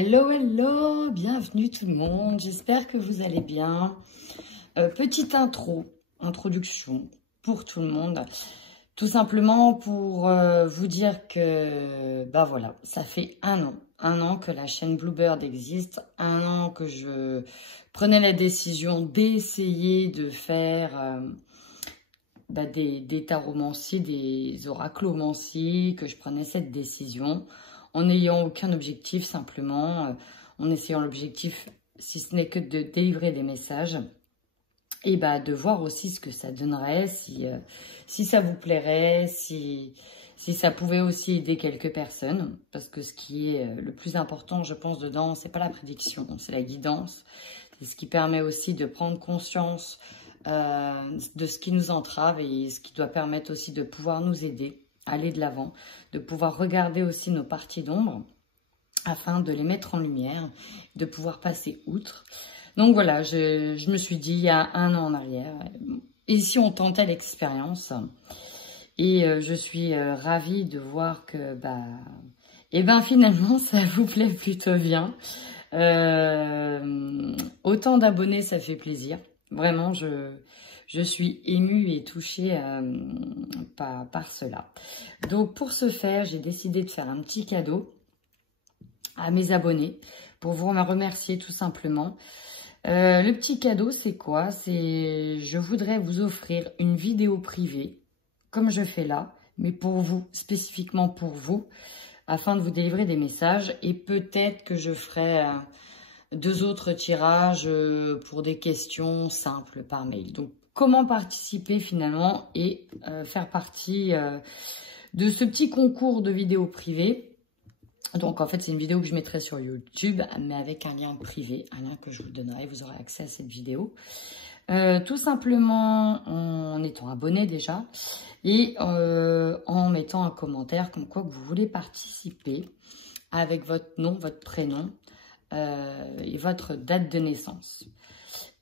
Hello, hello, bienvenue tout le monde, j'espère que vous allez bien. Petite introduction pour tout le monde, tout simplement pour vous dire que, bah voilà, ça fait un an que la chaîne Bluebird existe, un an que je prenais la décision d'essayer de faire des taromancies, des oraclomancies, que je prenais cette décision. En n'ayant aucun objectif, simplement, en essayant l'objectif, si ce n'est que de délivrer des messages, et bah, de voir aussi ce que ça donnerait, si ça vous plairait, si ça pouvait aussi aider quelques personnes, parce que ce qui est le plus important, je pense, dedans, c'est pas la prédiction, c'est la guidance, c'est ce qui permet aussi de prendre conscience de ce qui nous entrave et ce qui doit permettre aussi de pouvoir nous aider, aller de l'avant, de pouvoir regarder aussi nos parties d'ombre afin de les mettre en lumière, de pouvoir passer outre. Donc voilà, je me suis dit il y a un an en arrière, ici on tentait l'expérience et je suis ravie de voir que finalement ça vous plaît plutôt bien. Autant d'abonnés, ça fait plaisir. Vraiment, je suis émue et touchée par cela. Donc, pour ce faire, j'ai décidé de faire un petit cadeau à mes abonnés pour vous remercier tout simplement. Le petit cadeau, c'est quoi? Je voudrais vous offrir une vidéo privée, comme je fais là, mais pour vous, spécifiquement pour vous, afin de vous délivrer des messages. Et peut-être que je ferai deux autres tirages pour des questions simples par mail. Donc, comment participer finalement et faire partie de ce petit concours de vidéos privées. Donc, en fait, c'est une vidéo que je mettrai sur YouTube, mais avec un lien privé, un lien que je vous donnerai. Vous aurez accès à cette vidéo. Tout simplement en étant abonné déjà et en mettant un commentaire comme quoi que vous voulez participer avec votre nom, votre prénom, et votre date de naissance.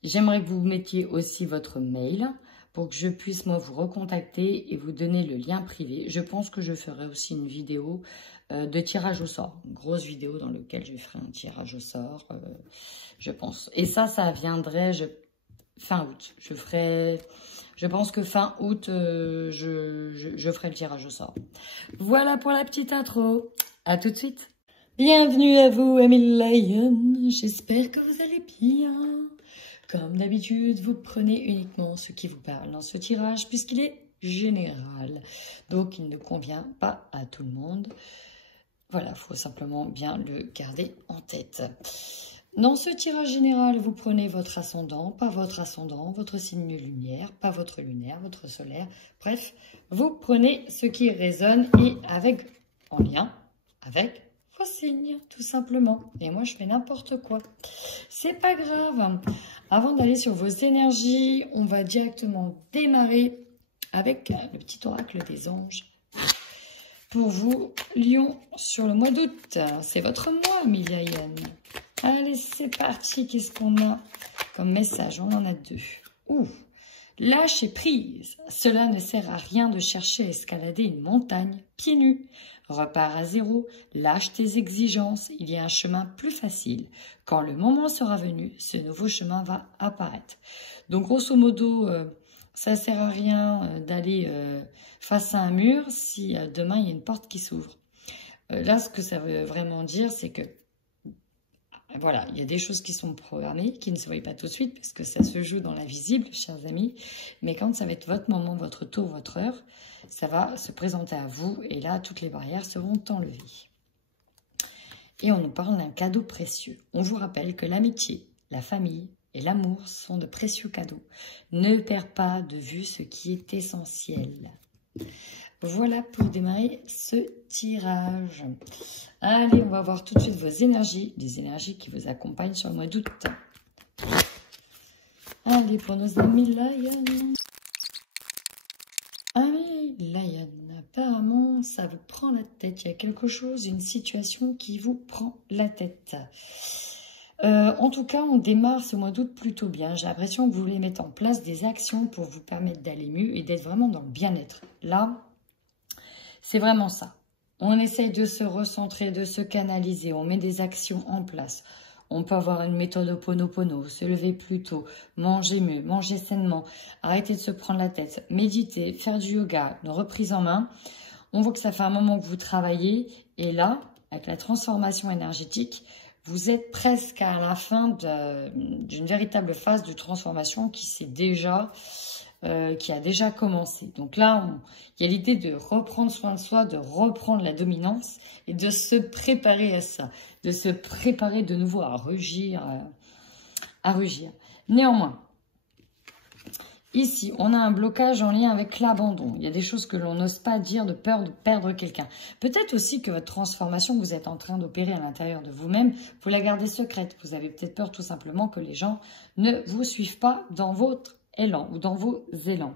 J'aimerais que vous mettiez aussi votre mail pour que je puisse moi vous recontacter et vous donner le lien privé. Je pense que je ferai aussi une vidéo de tirage au sort, une grosse vidéo dans laquelle je ferai un tirage au sort, je pense. Et ça viendrait fin août. Je pense que fin août, je ferai le tirage au sort. Voilà pour la petite intro. À tout de suite. Bienvenue à vous, Amélie Lion. J'espère que vous allez bien. Comme d'habitude, vous prenez uniquement ce qui vous parle dans ce tirage puisqu'il est général. Donc, il ne convient pas à tout le monde. Voilà, il faut simplement bien le garder en tête. Dans ce tirage général, vous prenez votre ascendant, pas votre ascendant, votre signe lunaire, pas votre lunaire, votre solaire. Bref, vous prenez ce qui résonne et en lien avec vos signes, tout simplement. Et moi, je fais n'importe quoi. C'est pas grave. Avant d'aller sur vos énergies, on va directement démarrer avec le petit oracle des anges. Pour vous, Lion, sur le mois d'août, c'est votre mois, Miliaïenne. Allez, c'est parti. Qu'est-ce qu'on a comme message? On en a deux. Ouh, lâchez prise. Cela ne sert à rien de chercher à escalader une montagne pieds nus. Repars à zéro, lâche tes exigences, il y a un chemin plus facile. Quand le moment sera venu, ce nouveau chemin va apparaître. Donc, grosso modo, ça ne sert à rien d'aller face à un mur si demain, il y a une porte qui s'ouvre. Là, ce que ça veut vraiment dire, c'est que voilà, il y a des choses qui sont programmées, qui ne se voient pas tout de suite, parce que ça se joue dans l'invisible, chers amis. Mais quand ça va être votre moment, votre tour, votre heure, ça va se présenter à vous. Et là, toutes les barrières seront enlevées. Et on nous parle d'un cadeau précieux. On vous rappelle que l'amitié, la famille et l'amour sont de précieux cadeaux. Ne perds pas de vue ce qui est essentiel. Voilà pour démarrer ce tirage. Allez, on va voir tout de suite vos énergies, des énergies qui vous accompagnent sur le mois d'août. Allez, pour nos amis Lion. Amis Lion, apparemment, ça vous prend la tête. Il y a quelque chose, une situation qui vous prend la tête. En tout cas, on démarre ce mois d'août plutôt bien. J'ai l'impression que vous voulez mettre en place des actions pour vous permettre d'aller mieux et d'être vraiment dans le bien-être. Là, c'est vraiment ça. On essaye de se recentrer, de se canaliser. On met des actions en place. On peut avoir une méthode Ho'oponopono, se lever plus tôt, manger mieux, manger sainement, arrêter de se prendre la tête, méditer, faire du yoga, une reprise en main. On voit que ça fait un moment que vous travaillez. Et là, avec la transformation énergétique, vous êtes presque à la fin d'une véritable phase de transformation qui a déjà commencé. Donc là, il y a l'idée de reprendre soin de soi, de reprendre la dominance et de se préparer à ça, de se préparer de nouveau à rugir. Néanmoins, ici, on a un blocage en lien avec l'abandon. Il y a des choses que l'on n'ose pas dire de peur de perdre quelqu'un. Peut-être aussi que votre transformation que vous êtes en train d'opérer à l'intérieur de vous-même, vous la gardez secrète. Vous avez peut-être peur tout simplement que les gens ne vous suivent pas dans votre élan ou dans vos élans.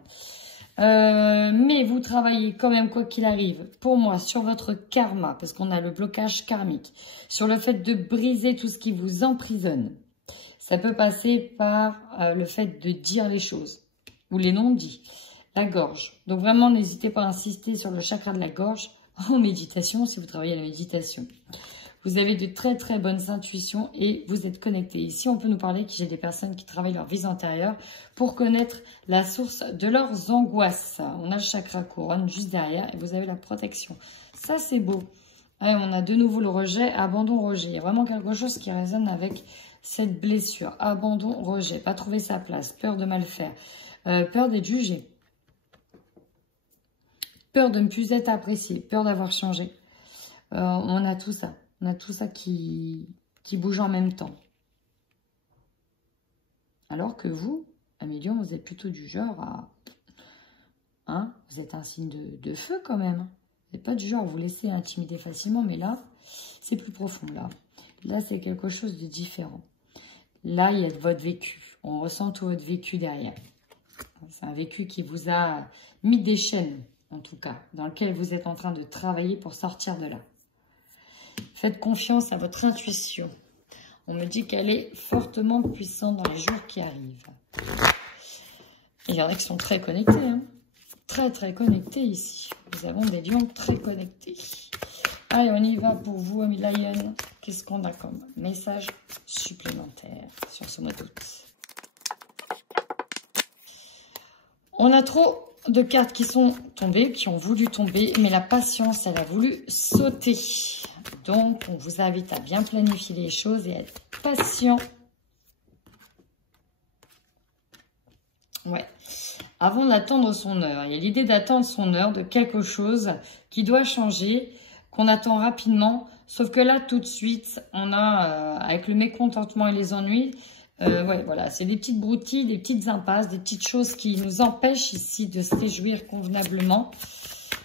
Mais vous travaillez quand même, quoi qu'il arrive, pour moi, sur votre karma, parce qu'on a le blocage karmique, sur le fait de briser tout ce qui vous emprisonne. Ça peut passer par le fait de dire les choses, ou les non-dits, la gorge. Donc vraiment, n'hésitez pas à insister sur le chakra de la gorge en méditation, si vous travaillez à la méditation. Vous avez de très très bonnes intuitions et vous êtes connecté. Ici, on peut nous parler que j'ai des personnes qui travaillent leur vie intérieure pour connaître la source de leurs angoisses. On a le chakra couronne juste derrière et vous avez la protection. Ça, c'est beau. Ouais, on a de nouveau le rejet, abandon, rejet. Il y a vraiment quelque chose qui résonne avec cette blessure. Abandon, rejet, pas trouver sa place, peur de mal faire, peur d'être jugé, peur de ne plus être apprécié, peur d'avoir changé. On a tout ça. On a tout ça qui bouge en même temps. Alors que vous, un médium, vous êtes plutôt du genre à... Hein, vous êtes un signe de feu quand même. Vous n'êtes pas du genre à vous laisser intimider facilement, mais là, c'est plus profond. Là c'est quelque chose de différent. Là, il y a votre vécu. On ressent tout votre vécu derrière. C'est un vécu qui vous a mis des chaînes, en tout cas, dans lequel vous êtes en train de travailler pour sortir de là. Faites confiance à votre intuition. On me dit qu'elle est fortement puissante dans les jours qui arrivent. Il y en a qui sont très connectés. Hein. Très, très connectés ici. Nous avons des lions très connectés. Allez, on y va pour vous, amis Lion. Qu'est-ce qu'on a comme message supplémentaire sur ce mois d'août? On a trop de cartes qui sont tombées, qui ont voulu tomber, mais la patience, elle a voulu sauter. Donc, on vous invite à bien planifier les choses et à être patient. Ouais. Avant d'attendre son heure. Il y a l'idée d'attendre son heure de quelque chose qui doit changer, qu'on attend rapidement. Sauf que là, tout de suite, on a, avec le mécontentement et les ennuis, ouais, voilà, c'est des petites broutilles, des petites impasses, des petites choses qui nous empêchent ici de se réjouir convenablement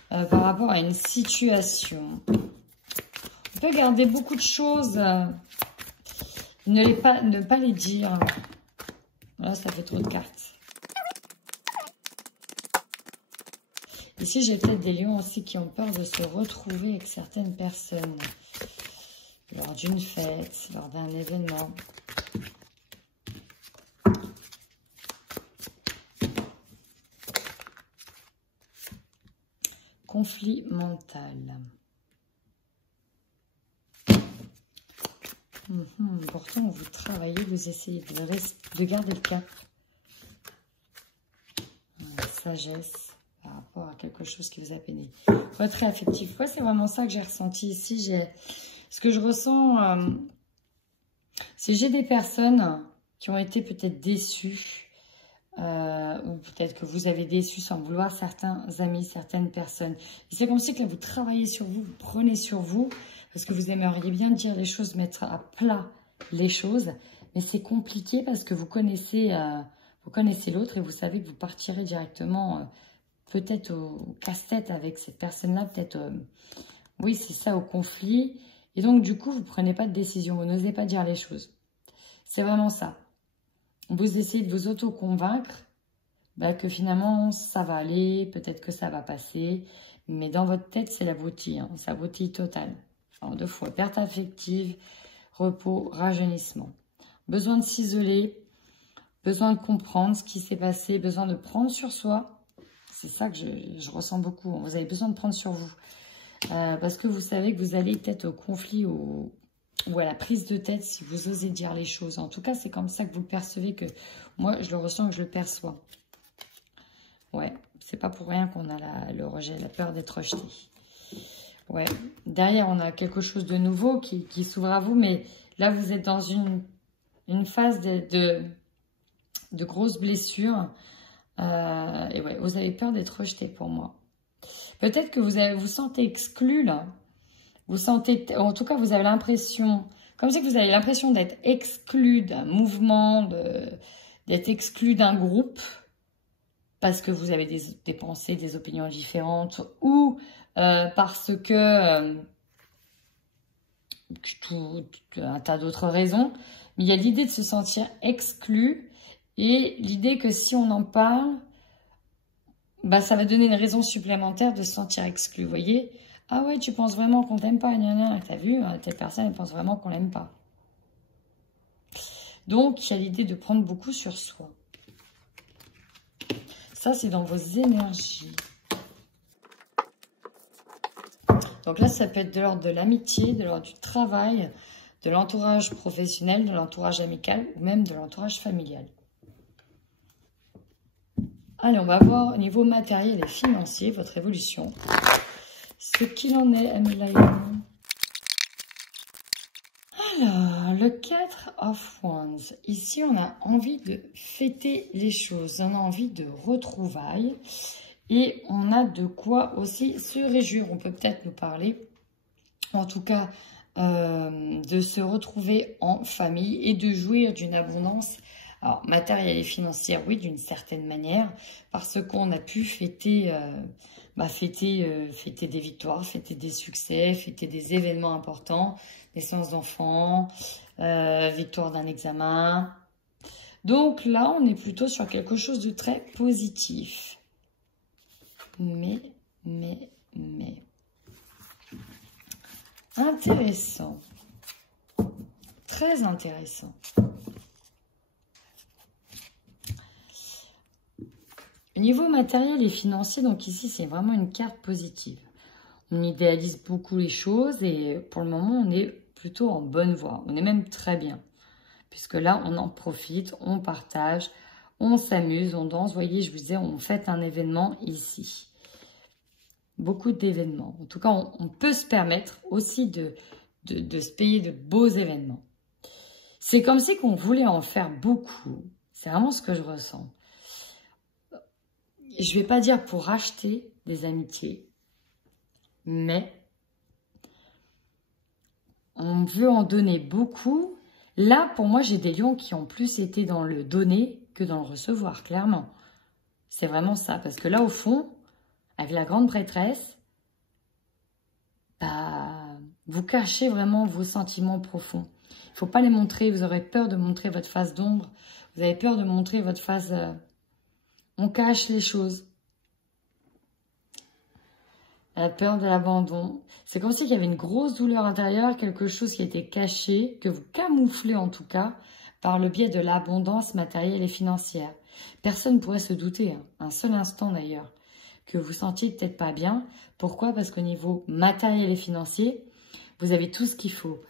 par rapport à une situation. On peut garder beaucoup de choses, ne pas les dire. Voilà, ça fait trop de cartes. Ici, j'ai peut-être des lions aussi qui ont peur de se retrouver avec certaines personnes lors d'une fête, lors d'un événement. Conflit mental. Pourtant, vous travaillez, vous essayez de garder le cap. Sagesse par rapport à quelque chose qui vous a peiné. Retrait affectif. Ouais, c'est vraiment ça que j'ai ressenti ici. Ce que je ressens, c'est que j'ai des personnes qui ont été peut-être déçues. Ou peut-être que vous avez déçu sans vouloir certains amis, certaines personnes. Et c'est comme si que là, vous travaillez sur vous, vous prenez sur vous, parce que vous aimeriez bien dire les choses, mettre à plat les choses, mais c'est compliqué parce que vous connaissez l'autre et vous savez que vous partirez directement peut-être au casse-tête avec cette personne-là, peut-être, oui, c'est ça, au conflit. Et donc, du coup, vous ne prenez pas de décision, vous n'osez pas dire les choses. C'est vraiment ça. Vous essayez de vous auto-convaincre que finalement, ça va aller, peut-être que ça va passer. Mais dans votre tête, c'est la broutille, hein, c'est la broutille totale. En 2 fois, perte affective, repos, rajeunissement. Besoin de s'isoler, besoin de comprendre ce qui s'est passé, besoin de prendre sur soi. C'est ça que je ressens beaucoup. Vous avez besoin de prendre sur vous. Parce que vous savez que vous allez peut-être au conflit ou à la prise de tête si vous osez dire les choses. En tout cas, c'est comme ça que vous le percevez, que moi, je le ressens, que je le perçois. Ouais, c'est pas pour rien qu'on a le rejet, la peur d'être rejeté. Ouais, derrière, on a quelque chose de nouveau qui s'ouvre à vous, mais là, vous êtes dans une phase de grosses blessures. Et ouais, vous avez peur d'être rejeté pour moi. Peut-être que vous sentez exclu, là. Vous sentez, en tout cas, vous avez l'impression, comme si vous avez l'impression d'être exclu d'un mouvement, d'être exclu d'un groupe, parce que vous avez des pensées, des opinions différentes, ou parce que un tas d'autres raisons. Mais il y a l'idée de se sentir exclu et l'idée que si on en parle, bah, ça va donner une raison supplémentaire de se sentir exclu. Vous voyez? Ah ouais, tu penses vraiment qu'on t'aime pas? T'as vu, telle personne, elle pense vraiment qu'on l'aime pas. Donc, il y a l'idée de prendre beaucoup sur soi. Ça, c'est dans vos énergies. Donc là, ça peut être de l'ordre de l'amitié, de l'ordre du travail, de l'entourage professionnel, de l'entourage amical ou même de l'entourage familial. Allez, on va voir au niveau matériel et financier votre évolution. Ce qu'il en est, Amila. Alors, le 4 of Wands. Ici, on a envie de fêter les choses. On a envie de retrouvailles. Et on a de quoi aussi se réjouir. On peut peut-être nous parler, en tout cas, de se retrouver en famille et de jouir d'une abondance, alors matérielle et financière, oui, d'une certaine manière, parce qu'on a pu fêter, fêter des victoires, fêter des succès, fêter des événements importants, naissance d'enfants, victoire d'un examen. Donc là, on est plutôt sur quelque chose de très positif. Mais, intéressant, très intéressant. Au niveau matériel et financier, donc ici, c'est vraiment une carte positive. On idéalise beaucoup les choses et pour le moment, on est plutôt en bonne voie. On est même très bien, puisque là, on en profite, on partage, on s'amuse, on danse. Vous voyez, je vous disais, on fête un événement ici. Beaucoup d'événements. En tout cas, on peut se permettre aussi de se payer de beaux événements. C'est comme si qu'on voulait en faire beaucoup. C'est vraiment ce que je ressens. Je ne vais pas dire pour acheter des amitiés, mais on veut en donner beaucoup. Là, pour moi, j'ai des lions qui ont plus été dans le donner que dans le recevoir, clairement. C'est vraiment ça. Parce que là, au fond, avec la grande prêtresse, bah, vous cachez vraiment vos sentiments profonds. Il ne faut pas les montrer. Vous aurez peur de montrer votre face d'ombre. Vous avez peur de montrer votre face... on cache les choses. La peur de l'abandon. C'est comme s'il y avait une grosse douleur intérieure, quelque chose qui était caché, que vous camouflez en tout cas, par le biais de l'abondance matérielle et financière. Personne ne pourrait se douter, hein, un seul instant d'ailleurs, que vous sentiez peut-être pas bien. Pourquoi? Parce qu'au niveau matériel et financier, vous avez tout ce qu'il faut.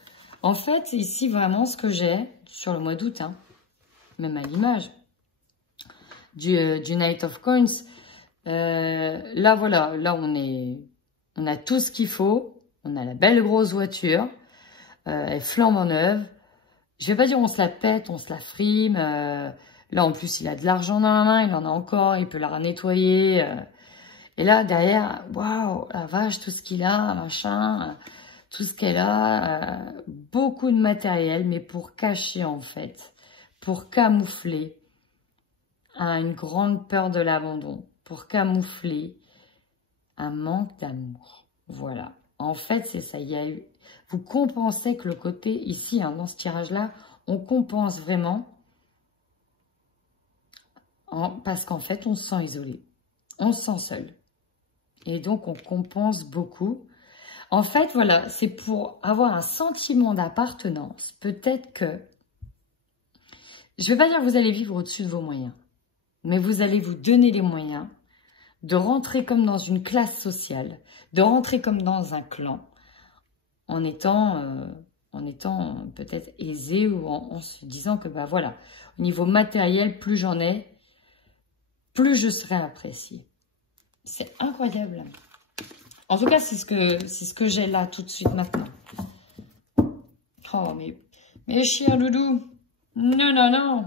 En fait, ici, vraiment, ce que j'ai, sur le mois d'août, hein, même à l'image du Knight of Coins, là, voilà, là, on a tout ce qu'il faut. On a la belle grosse voiture, elle flambe en neuve. Je vais pas dire on se la pète, on se la frime. Là, en plus, il a de l'argent dans la main, il en a encore, il peut la nettoyer. Et là, derrière, waouh, la vache, tout ce qu'il a, machin, tout ce qu'elle a, beaucoup de matériel, mais pour cacher, en fait, pour camoufler une grande peur de l'abandon, pour camoufler un manque d'amour. Voilà. En fait, c'est ça. Il y a eu... Vous compensez que le côté, ici, hein, dans ce tirage-là, on compense vraiment parce qu'en fait, on se sent isolé. On se sent seul. Et donc, on compense beaucoup. En fait, voilà, c'est pour avoir un sentiment d'appartenance. Peut-être que... Je ne vais pas dire que vous allez vivre au-dessus de vos moyens. Mais vous allez vous donner les moyens de rentrer comme dans une classe sociale, de rentrer comme dans un clan, en étant peut-être aisé ou en se disant que, bah voilà, au niveau matériel, plus j'en ai, plus je serai appréciée. C'est incroyable. En tout cas, c'est ce que j'ai là tout de suite maintenant. Oh, mais cher doudou, non, non, non.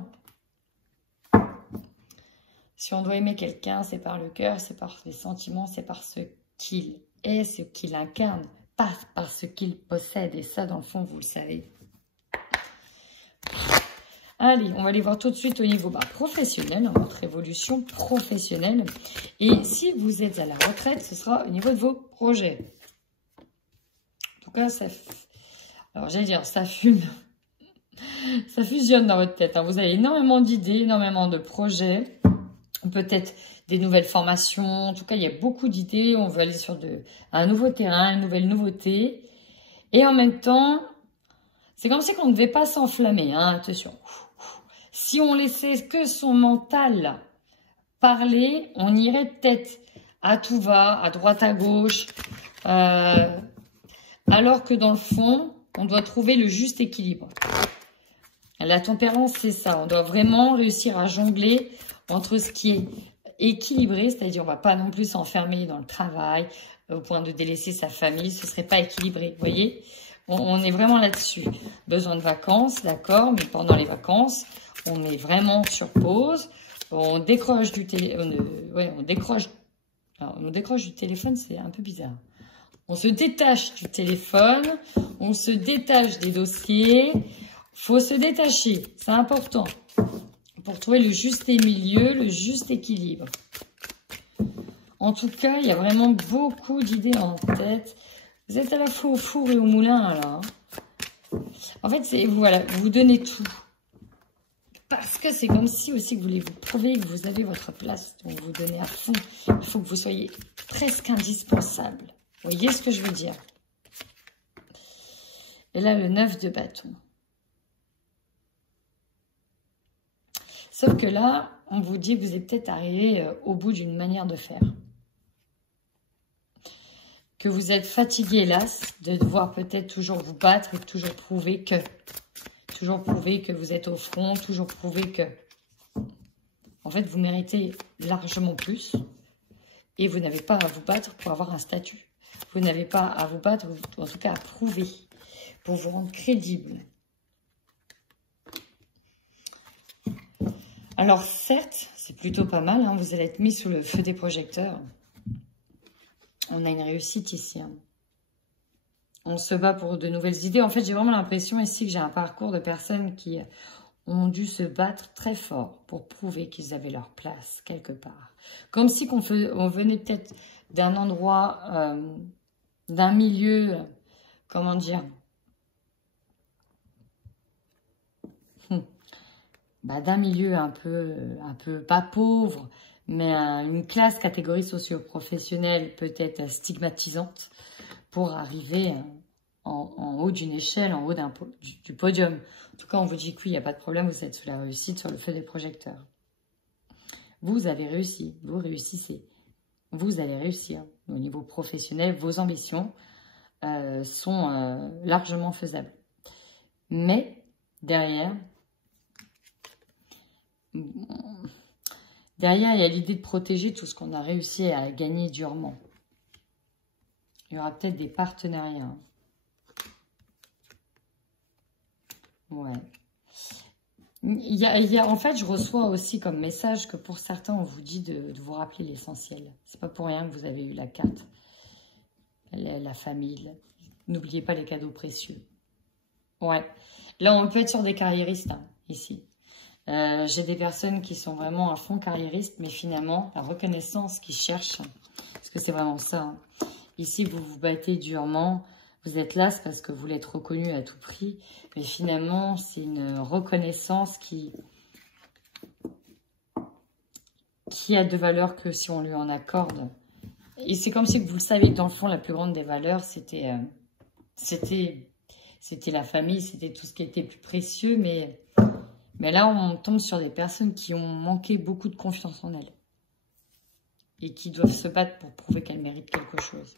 Si on doit aimer quelqu'un, c'est par le cœur, c'est par les sentiments, c'est par ce qu'il est, ce qu'il incarne, pas par ce qu'il possède. Et ça, dans le fond, vous le savez. Allez, on va aller voir tout de suite au niveau professionnel, votre évolution professionnelle. Et si vous êtes à la retraite, ce sera au niveau de vos projets. En tout cas, alors j'allais dire, ça fume. Ça fusionne dans votre tête. Hein. Vous avez énormément d'idées, énormément de projets. Peut-être des nouvelles formations. En tout cas, il y a beaucoup d'idées. On veut aller sur un nouveau terrain, une nouvelle nouveauté. Et en même temps, c'est comme si on ne devait pas s'enflammer. Hein, attention. Si on laissait que son mental parler, on irait peut-être à tout va, à droite, à gauche. Alors que dans le fond, on doit trouver le juste équilibre. La tempérance, c'est ça. On doit vraiment réussir à jongler entre ce qui est équilibré, c'est-à-dire on ne va pas non plus s'enfermer dans le travail au point de délaisser sa famille. Ce ne serait pas équilibré, vous voyez. On est vraiment là-dessus. Besoin de vacances, d'accord, mais pendant les vacances, on est vraiment sur pause. On décroche du on décroche du téléphone, c'est un peu bizarre. On se détache du téléphone, on se détache des dossiers. Faut se détacher, c'est important pour trouver le juste milieu, le juste équilibre. En tout cas, il y a vraiment beaucoup d'idées en tête. Vous êtes à la fois au four et au moulin, là. En fait, voilà, vous donnez tout. Parce que c'est comme si aussi que vous voulez vous prouver que vous avez votre place. Donc, vous donnez à fond. Il faut que vous soyez presque indispensable. Vous voyez ce que je veux dire? Et là, le 9 de bâton. Sauf que là, on vous dit que vous êtes peut-être arrivé au bout d'une manière de faire. Que vous êtes fatigué, hélas, de devoir peut-être toujours vous battre et toujours prouver que. Toujours prouver que vous êtes au front, toujours prouver que. En fait, vous méritez largement plus. Et vous n'avez pas à vous battre pour avoir un statut. Vous n'avez pas à vous battre, ou en tout cas à prouver, pour vous rendre crédible. Alors certes, c'est plutôt pas mal, hein, vous allez être mis sous le feu des projecteurs. On a une réussite ici. Hein. On se bat pour de nouvelles idées. En fait, j'ai vraiment l'impression ici que j'ai un parcours de personnes qui ont dû se battre très fort pour prouver qu'ils avaient leur place quelque part. Comme si on venait peut-être d'un endroit, d'un milieu, comment dire, d'un milieu un peu pas pauvre, mais une classe, catégorie socio-professionnelle peut-être stigmatisante pour arriver en haut d'une échelle, en haut du podium. En tout cas, on vous dit que oui, il n'y a pas de problème, vous êtes sous la réussite, sur le feu des projecteurs. Vous avez réussi, vous réussissez. Vous allez réussir. Au niveau professionnel, vos ambitions sont largement faisables. Mais derrière, il y a l'idée de protéger tout ce qu'on a réussi à gagner durement. Il y aura peut-être des partenariats. Ouais. En fait, je reçois aussi comme message que pour certains, on vous dit de vous rappeler l'essentiel. C'est pas pour rien que vous avez eu la carte. La famille. N'oubliez pas les cadeaux précieux. Ouais. Là, on peut être sur des carriéristes, hein, ici. J'ai des personnes qui sont vraiment à fond carriéristes, mais finalement, la reconnaissance qu'ils cherchent, parce que c'est vraiment ça. Hein. Ici, vous vous battez durement. Vous êtes là, c'est parce que vous voulez être reconnu à tout prix. Mais finalement, c'est une reconnaissance qui a de valeur que si on lui en accorde. Et c'est comme si vous le saviez que dans le fond, la plus grande des valeurs, c'était la famille, c'était tout ce qui était plus précieux. Mais là, on tombe sur des personnes qui ont manqué beaucoup de confiance en elles. et qui doivent se battre pour prouver qu'elles méritent quelque chose.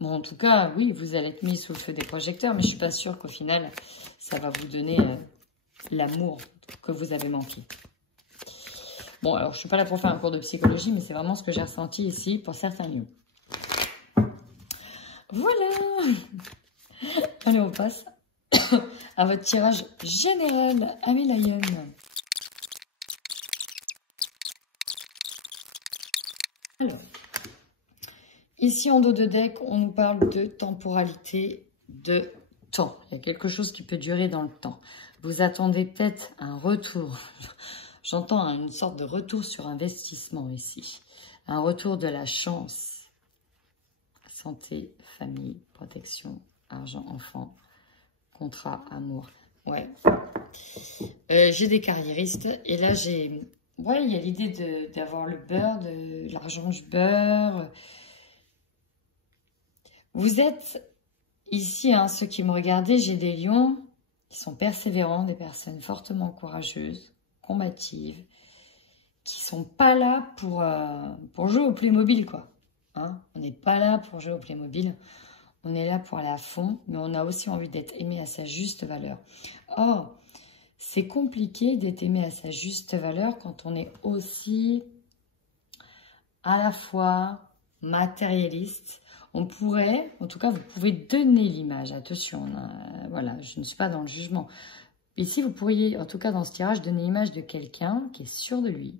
Bon, en tout cas, oui, vous allez être mis sous le feu des projecteurs, mais je suis pas sûre qu'au final, ça va vous donner l'amour que vous avez manqué. Bon, alors, je suis pas là pour faire un cours de psychologie, mais c'est vraiment ce que j'ai ressenti ici pour certains lieux. Voilà. Allez, on passe à votre tirage général, Améliane. Alors, ici en dos de deck, on nous parle de temporalité, de temps. Il y a quelque chose qui peut durer dans le temps. Vous attendez peut-être un retour. J'entends une sorte de retour sur investissement ici. Un retour de la chance. Santé, famille, protection, argent, enfant, contrat, amour. Ouais. J'ai des carriéristes et là j'ai... Ouais, il y a l'idée d'avoir le beurre, de l'argent je beurre. Vous êtes ici, hein, ceux qui me regardez, j'ai des lions qui sont persévérants, des personnes fortement courageuses, combatives, qui sont pas là pour jouer au Playmobil, quoi. Hein, on n'est pas là pour jouer au Playmobil, on est là pour aller à fond, mais on a aussi envie d'être aimé à sa juste valeur. Or, c'est compliqué d'être aimé à sa juste valeur quand on est aussi à la fois matérialiste. On pourrait, en tout cas, vous pouvez donner l'image. Attention, voilà, je ne suis pas dans le jugement. Ici, vous pourriez, en tout cas dans ce tirage, donner l'image de quelqu'un qui est sûr de lui,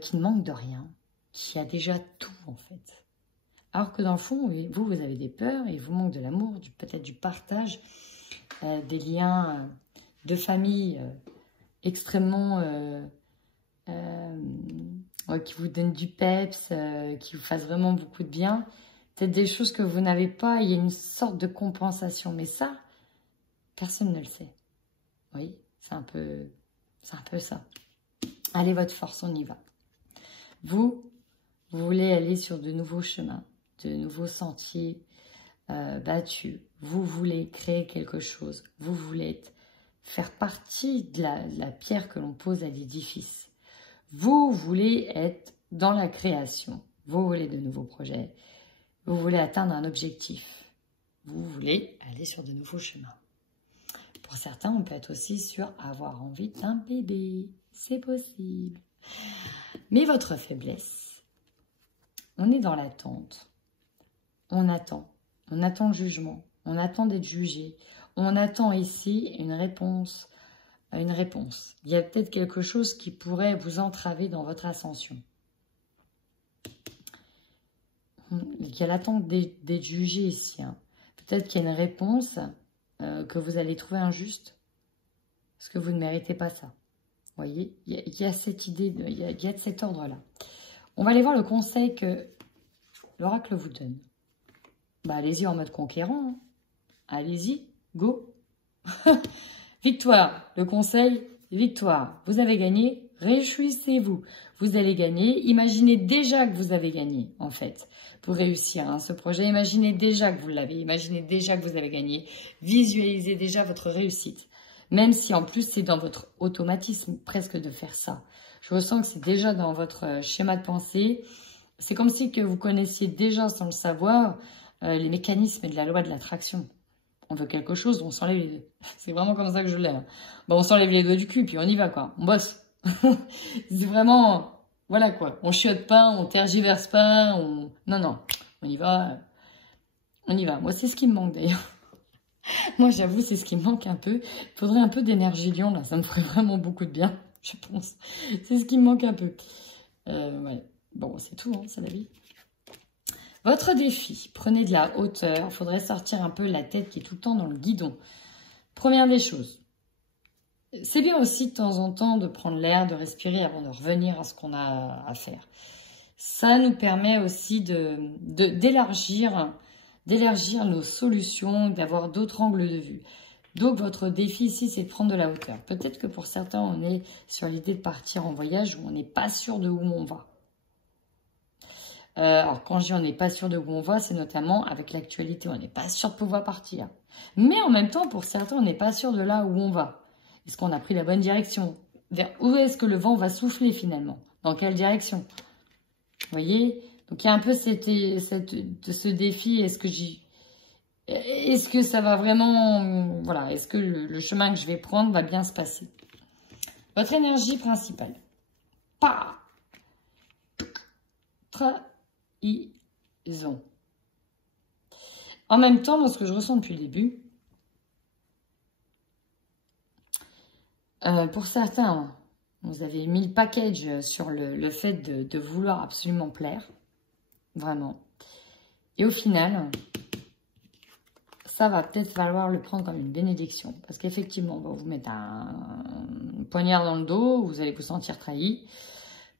qui ne manque de rien, qui a déjà tout en fait. Alors que dans le fond, vous avez des peurs et il vous manque de l'amour, peut-être du partage, des liens de famille extrêmement... qui vous donnent du peps, qui vous fassent vraiment beaucoup de bien. Peut-être des choses que vous n'avez pas, il y a une sorte de compensation. Mais ça, personne ne le sait. Oui, c'est un peu ça. Allez, votre force, on y va. Vous voulez aller sur de nouveaux chemins, de nouveaux sentiers battus. Vous voulez créer quelque chose. Vous voulez faire partie de la pierre que l'on pose à l'édifice. Vous voulez être dans la création. Vous voulez de nouveaux projets. Vous voulez atteindre un objectif. Vous voulez aller sur de nouveaux chemins. Pour certains, on peut être aussi sur avoir envie d'un bébé. C'est possible. Mais votre faiblesse, on est dans l'attente. On attend. On attend le jugement. On attend d'être jugé. On attend ici une réponse. Il y a peut-être quelque chose qui pourrait vous entraver dans votre ascension. Il y a l'attente d'être jugé ici. Hein. Peut-être qu'il y a une réponse que vous allez trouver injuste. Parce que vous ne méritez pas ça. Vous voyez, il y a cette idée, il y a de cet ordre-là. On va aller voir le conseil que l'oracle vous donne. Bah, allez-y en mode conquérant. Hein. Allez-y, go. Victoire. Le conseil, victoire. Vous avez gagné, réjouissez-vous. Vous allez gagner. Imaginez déjà que vous avez gagné, en fait, pour réussir hein, ce projet. Imaginez déjà que vous l'avez. Imaginez déjà que vous avez gagné. Visualisez déjà votre réussite. Même si en plus c'est dans votre automatisme presque de faire ça. Je ressens que c'est déjà dans votre schéma de pensée. C'est comme si que vous connaissiez déjà sans le savoir les mécanismes de la loi de l'attraction. On veut quelque chose, on s'enlève les... C'est vraiment comme ça que je l'ai. Hein. Bon, on s'enlève les doigts du cul, puis on y va, quoi. On bosse. C'est vraiment... Voilà, quoi. On chiotte pas, on tergiverse pas, on... Non, on y va. On y va. Moi, c'est ce qui me manque, d'ailleurs. Moi, j'avoue, c'est ce qui me manque un peu. Il faudrait un peu d'énergie lion, là. Ça me ferait vraiment beaucoup de bien, je pense. C'est ce qui me manque un peu. Ouais. Bon, c'est tout, hein, c'est la vie. Votre défi, prenez de la hauteur. Il faudrait sortir un peu la tête qui est tout le temps dans le guidon. Première des choses. C'est bien aussi de temps en temps de prendre l'air, de respirer avant de revenir à ce qu'on a à faire. Ça nous permet aussi d'élargir nos solutions, d'avoir d'autres angles de vue. Donc, votre défi ici, c'est de prendre de la hauteur. Peut-être que pour certains, on est sur l'idée de partir en voyage où on n'est pas sûr de où on va. Alors, quand je dis on n'est pas sûr de où on va, c'est notamment avec l'actualité. On n'est pas sûr de pouvoir partir. Mais en même temps, pour certains, on n'est pas sûr de là où on va. Est-ce qu'on a pris la bonne direction? Vers où est-ce que le vent va souffler finalement? Dans quelle direction? Vous voyez? Donc, il y a un peu ce défi. Est-ce que ça va vraiment... Voilà, est-ce que le chemin que je vais prendre va bien se passer? Votre énergie principale. Pas. Trahison. En même temps, moi, ce que je ressens depuis le début, pour certains, vous avez mis le package sur le fait de vouloir absolument plaire. Vraiment. Et au final, ça va peut-être falloir le prendre comme une bénédiction. Parce qu'effectivement, on va vous mettre un poignard dans le dos, vous allez vous sentir trahi.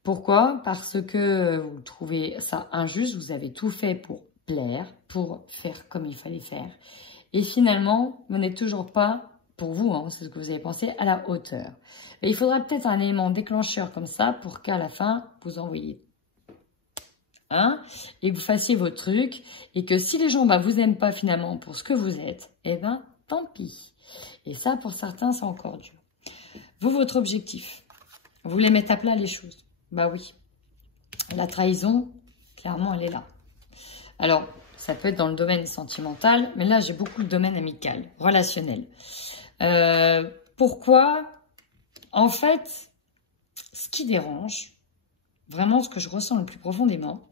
Pourquoi? Parce que vous trouvez ça injuste, vous avez tout fait pour plaire, pour faire comme il fallait faire. Et finalement, vous n'êtes toujours pas, pour vous, hein, c'est ce que vous avez pensé, à la hauteur. Et il faudra peut-être un élément déclencheur comme ça pour qu'à la fin, vous envoyiez et que vous fassiez vos trucs, et que si les gens vous aiment pas finalement pour ce que vous êtes, eh ben tant pis. Et ça, pour certains, c'est encore dur. Vous, votre objectif, vous voulez mettre à plat les choses. Bah oui. La trahison, clairement, elle est là. Alors, ça peut être dans le domaine sentimental, mais là, j'ai beaucoup le domaine amical, relationnel. Pourquoi? En fait, ce qui dérange, vraiment ce que je ressens le plus profondément,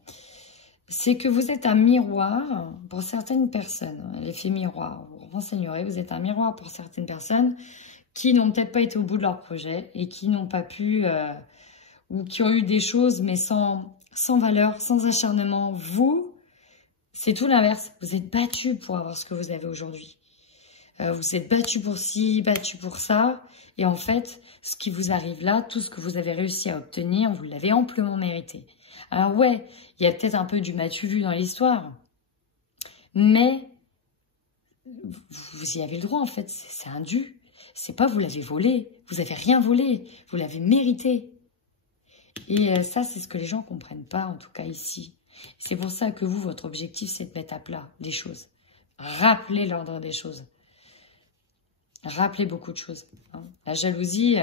c'est que vous êtes un miroir pour certaines personnes. L'effet miroir, vous vous renseignerez, vous êtes un miroir pour certaines personnes qui n'ont peut-être pas été au bout de leur projet et qui n'ont pas pu, ou qui ont eu des choses, mais sans valeur, sans acharnement. Vous, c'est tout l'inverse. Vous êtes battu pour avoir ce que vous avez aujourd'hui. Vous êtes battu pour ci, battu pour ça. Et en fait, ce qui vous arrive là, tout ce que vous avez réussi à obtenir, vous l'avez amplement mérité. Alors ouais, il y a peut-être un peu du m'as-tu vu dans l'histoire. Mais vous y avez le droit en fait, c'est un dû. C'est pas vous l'avez volé, vous avez rien volé, vous l'avez mérité. Et ça, c'est ce que les gens comprennent pas, en tout cas ici. C'est pour ça que vous, votre objectif, c'est de mettre à plat les choses. Rappelez l'ordre des choses. Rappelez beaucoup de choses. Hein. La jalousie,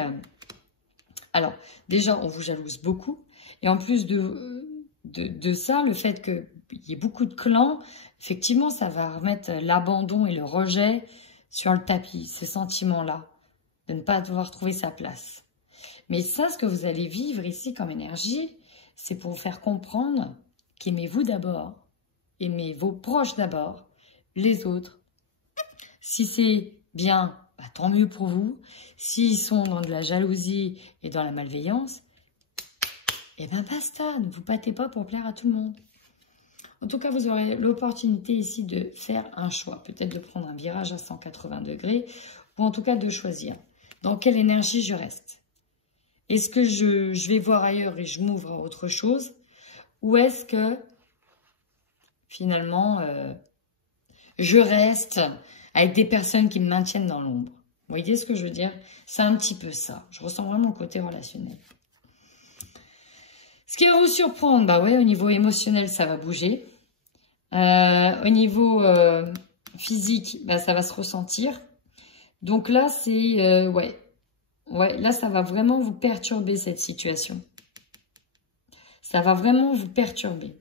alors déjà, on vous jalouse beaucoup. Et en plus de ça, le fait qu'il y ait beaucoup de clans, effectivement, ça va remettre l'abandon et le rejet sur le tapis, ces sentiments-là, de ne pas devoir trouver sa place. Mais ça, ce que vous allez vivre ici comme énergie, c'est pour vous faire comprendre qu'aimez-vous d'abord, aimez vos proches d'abord, les autres. Si c'est bien, bah, tant mieux pour vous. S'ils sont dans de la jalousie et dans la malveillance, eh bien basta, ne vous battez pas pour plaire à tout le monde. En tout cas, vous aurez l'opportunité ici de faire un choix, peut-être de prendre un virage à 180 degrés, ou en tout cas de choisir dans quelle énergie je reste. Est-ce que je vais voir ailleurs et je m'ouvre à autre chose? Ou est-ce que, finalement, je reste avec des personnes qui me maintiennent dans l'ombre? Vous voyez ce que je veux dire? C'est un petit peu ça. Je ressens vraiment le côté relationnel. Ce qui va vous surprendre, bah ouais, au niveau émotionnel, ça va bouger. Au niveau physique, bah, ça va se ressentir. Donc là, c'est... Ouais, là, ça va vraiment vous perturber, cette situation. Ça va vraiment vous perturber.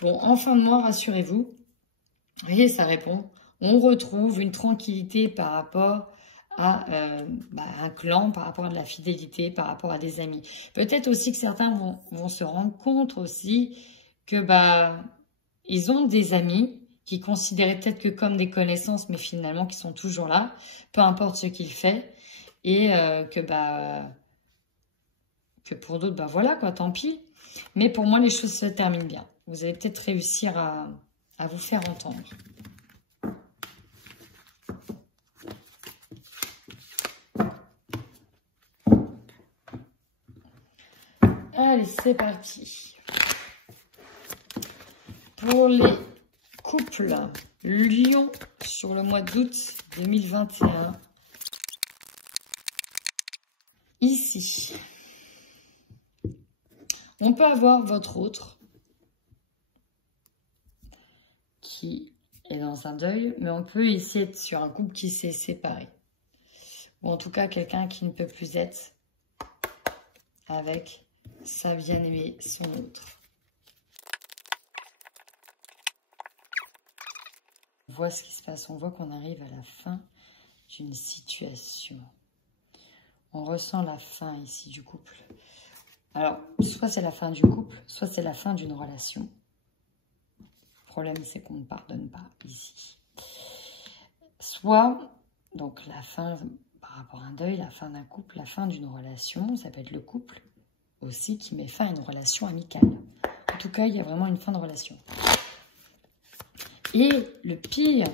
Bon, en fin de mois, rassurez-vous. Vous voyez, ça répond. On retrouve une tranquillité par rapport à un clan, par rapport à de la fidélité, par rapport à des amis. Peut-être aussi que certains vont se rendre compte aussi que ils ont des amis qui considéraient peut-être que comme des connaissances, mais finalement qui sont toujours là, peu importe ce qu'il fait, et que pour d'autres, voilà quoi, tant pis. Mais pour moi, les choses se terminent bien. Vous allez peut-être réussir à vous faire entendre. Allez, c'est parti. Pour les couples, Lion sur le mois d'août 2021. Ici, on peut avoir votre autre qui est dans un deuil, mais on peut ici être sur un couple qui s'est séparé. Ou en tout cas, quelqu'un qui ne peut plus être avec sa bien-aimée, son autre. On voit ce qui se passe, on voit qu'on arrive à la fin d'une situation. On ressent la fin ici du couple. Alors, soit c'est la fin du couple, soit c'est la fin d'une relation. Le problème, c'est qu'on ne pardonne pas ici. Soit, donc la fin par rapport à un deuil, la fin d'un couple, la fin d'une relation, ça peut être le couple aussi qui met fin à une relation amicale. En tout cas, il y a vraiment une fin de relation. Et le pire,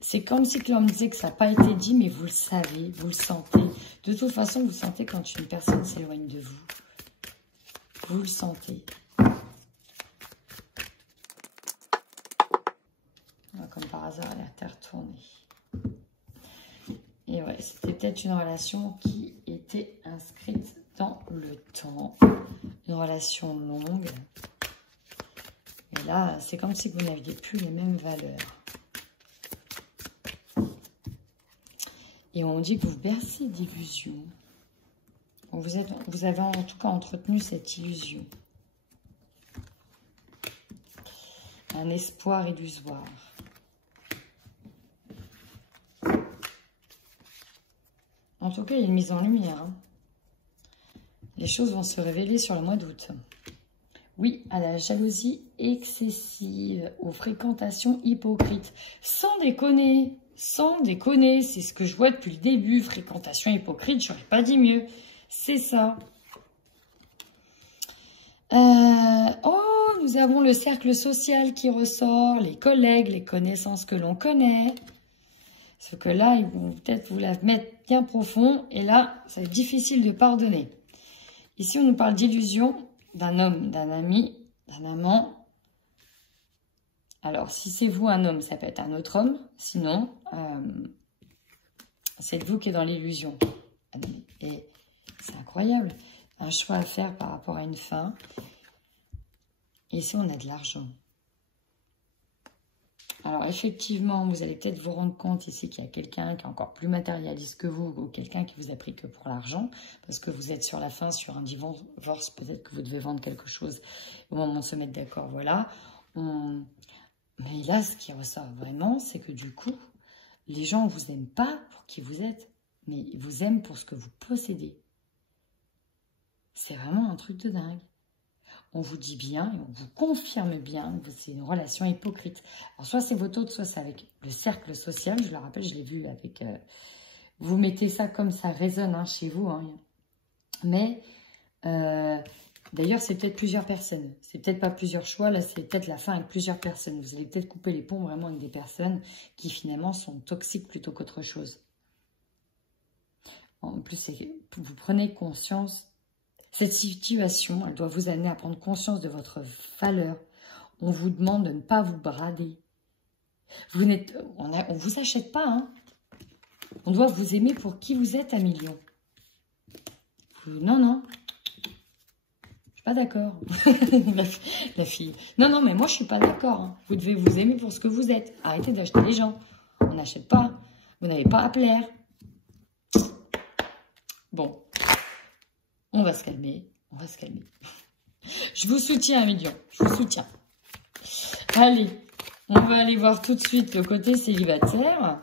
c'est comme si l'on me disait que ça n'a pas été dit, mais vous le savez, vous le sentez. De toute façon, vous sentez quand une personne s'éloigne de vous. Vous le sentez. Comme par hasard, elle a terre tournée. Et ouais, c'était peut-être une relation qui était inscrite dans le temps. Une relation longue. Et là, c'est comme si vous n'aviez plus les mêmes valeurs. Et on dit que vous bercez d'illusions. Vous avez en tout cas entretenu cette illusion. Un espoir illusoire. En tout cas, il y a une mise en lumière. Hein. Les choses vont se révéler sur le mois d'août. Oui, à la jalousie excessive, aux fréquentations hypocrites. Sans déconner, c'est ce que je vois depuis le début. Fréquentation hypocrite, j'aurais pas dit mieux. C'est ça. Oh, nous avons le cercle social qui ressort, les collègues, les connaissances que l'on connaît. Sauf que là, ils vont peut-être vous la mettre bien profond. Et là, ça va être difficile de pardonner. Ici, on nous parle d'illusion d'un homme, d'un ami, d'un amant. Alors, si c'est vous un homme, ça peut être un autre homme. Sinon, c'est vous qui êtes dans l'illusion. Et c'est incroyable. Un choix à faire par rapport à une fin. Et ici, on a de l'argent. Alors, effectivement, vous allez peut-être vous rendre compte ici qu'il y a quelqu'un qui est encore plus matérialiste que vous ou quelqu'un qui vous a pris que pour l'argent parce que vous êtes sur la fin, sur un divorce, peut-être que vous devez vendre quelque chose au moment de se mettre d'accord, voilà. Mais là, ce qui ressort vraiment, c'est que du coup, les gens ne vous aiment pas pour qui vous êtes, mais ils vous aiment pour ce que vous possédez. C'est vraiment un truc de dingue. On vous dit bien et on vous confirme bien que c'est une relation hypocrite. Alors, soit c'est votre autre, soit c'est avec le cercle social. Je le rappelle, je l'ai vu avec... vous mettez ça comme ça résonne hein, chez vous. Hein. Mais, d'ailleurs, c'est peut-être plusieurs personnes. C'est peut-être pas plusieurs choix. Là, c'est peut-être la fin avec plusieurs personnes. Vous allez peut-être couper les ponts vraiment avec des personnes qui, finalement, sont toxiques plutôt qu'autre chose. En plus, vous prenez conscience... Cette situation, elle doit vous amener à prendre conscience de votre valeur. On vous demande de ne pas vous brader. On ne vous achète pas. Hein. On doit vous aimer pour qui vous êtes à million. Non. Je suis pas d'accord. la fille. Non, mais moi, je suis pas d'accord. Hein. Vous devez vous aimer pour ce que vous êtes. Arrêtez d'acheter les gens. On n'achète pas. Vous n'avez pas à plaire. Bon. On va se calmer, Je vous soutiens, un million, je vous soutiens. Allez, on va aller voir tout de suite le côté célibataire.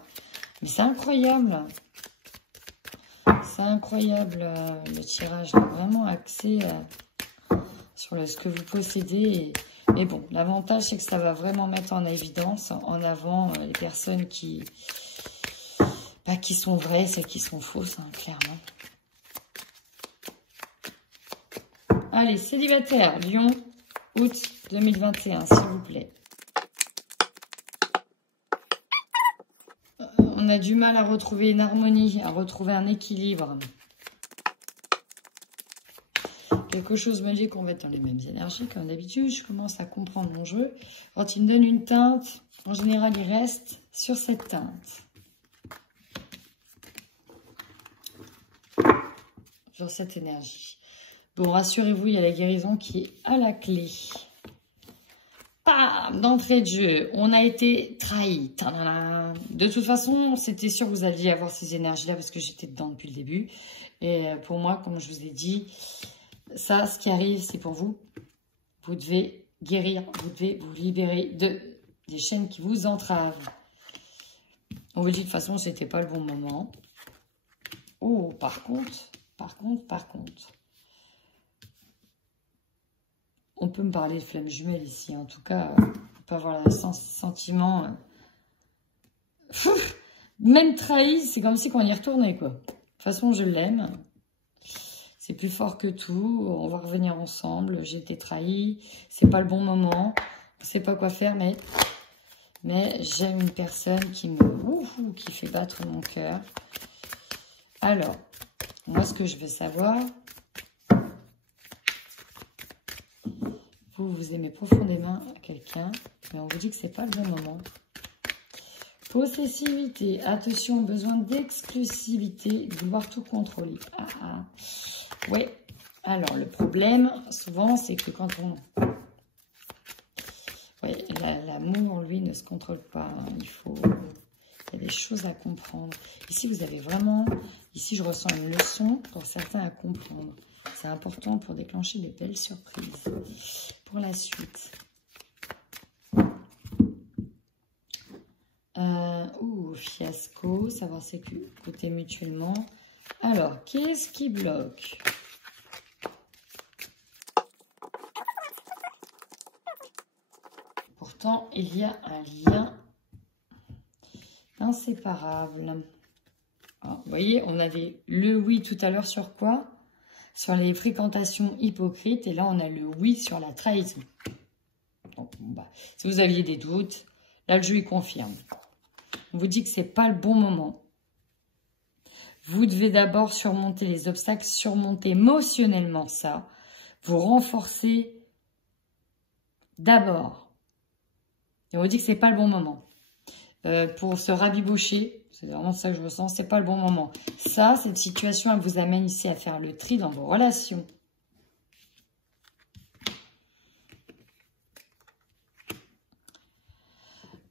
Mais c'est incroyable. C'est incroyable, le tirage. Vraiment axé sur ce que vous possédez. Mais bon, l'avantage, c'est que ça va vraiment mettre en évidence, en avant, les personnes qui sont vraies, celles qui sont fausses, hein, clairement. Allez, célibataire, Lyon, août 2021, s'il vous plaît. On a du mal à retrouver une harmonie, à retrouver un équilibre. Quelque chose me dit qu'on va être dans les mêmes énergies, comme d'habitude. Je commence à comprendre mon jeu. Quand il me donne une teinte, en général, il reste sur cette teinte. Sur cette énergie. Bon, rassurez-vous, il y a la guérison qui est à la clé. Bam! D'entrée de jeu, on a été trahi. De toute façon, c'était sûr que vous alliez avoir ces énergies-là parce que j'étais dedans depuis le début. Et pour moi, comme je vous ai dit, Ça, ce qui arrive, c'est pour vous. Vous devez guérir, vous devez vous libérer des chaînes qui vous entravent. On vous dit de toute façon, c'était pas le bon moment. Oh, par contre. On peut me parler de flamme jumelle ici. En tout cas, on peut avoir le sentiment... Même trahi, c'est comme si on y retournait, quoi. De toute façon, je l'aime. C'est plus fort que tout. On va revenir ensemble. J'ai été trahie. C'est pas le bon moment. Je sais pas quoi faire, mais j'aime une personne qui fait battre mon cœur. Alors, moi, ce que je veux savoir, vous aimez profondément quelqu'un, mais on vous dit que c'est pas le bon moment. Possessivité, attention, besoin d'exclusivité, de vouloir tout contrôler. Oui. Alors, le problème, souvent, c'est que quand on... Oui, l'amour, lui, ne se contrôle pas. Il y a des choses à comprendre. Ici, vous avez vraiment... Ici, je ressens une leçon pour certains à comprendre. C'est important pour déclencher des belles surprises. Pour la suite. Fiasco, savoir s'écouter mutuellement. Alors, qu'est-ce qui bloque? Pourtant, il y a un lien inséparable. Alors, vous voyez, on avait le oui tout à l'heure sur quoi? Sur les fréquentations hypocrites. Et là, on a le oui sur la trahison. Donc, si vous aviez des doutes, là, le jeu, il confirme. On vous dit que ce n'est pas le bon moment. Vous devez d'abord surmonter les obstacles, surmonter émotionnellement ça. Vous renforcer d'abord. Et on vous dit que ce n'est pas le bon moment. Pour se rabiboucher, c'est vraiment ça que je ressens, ce n'est pas le bon moment. Ça, cette situation, elle vous amène ici à faire le tri dans vos relations.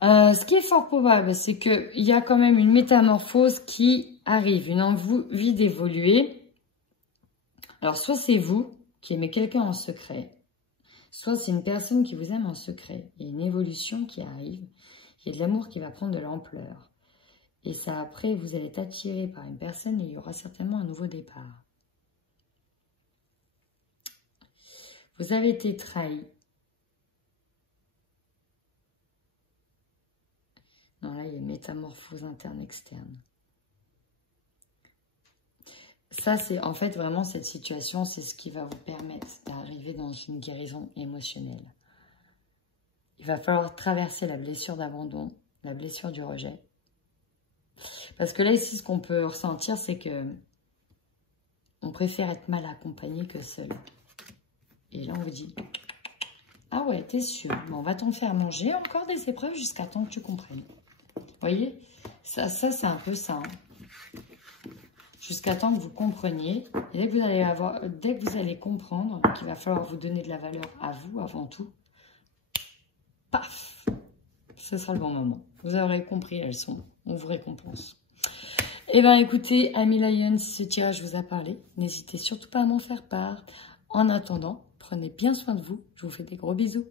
Ce qui est fort probable, c'est qu'il y a quand même une métamorphose qui arrive, une envie d'évoluer. Alors, soit c'est vous qui aimez quelqu'un en secret, soit c'est une personne qui vous aime en secret. Il y a une évolution qui arrive, il y a de l'amour qui va prendre de l'ampleur. Et ça, après, vous allez être attiré par une personne et il y aura certainement un nouveau départ. Vous avez été trahi. Non, là, il y a une métamorphose interne-externe. Ça, c'est en fait vraiment cette situation, c'est ce qui va vous permettre d'arriver dans une guérison émotionnelle. Il va falloir traverser la blessure d'abandon, la blessure du rejet. Parce que là, ici, ce qu'on peut ressentir, c'est que on préfère être mal accompagné que seul. Et là, on vous dit, ah ouais, t'es sûr, mais on va t'en faire manger encore des épreuves jusqu'à temps que tu comprennes. Vous voyez, ça c'est un peu ça. Hein. Jusqu'à temps que vous compreniez. Et dès que vous allez comprendre qu'il va falloir vous donner de la valeur à vous avant tout, paf, ce sera le bon moment. Vous aurez compris la leçon. On vous récompense. Eh bien, écoutez, Amis Lion, si ce tirage vous a parlé, n'hésitez surtout pas à m'en faire part. En attendant, prenez bien soin de vous. Je vous fais des gros bisous.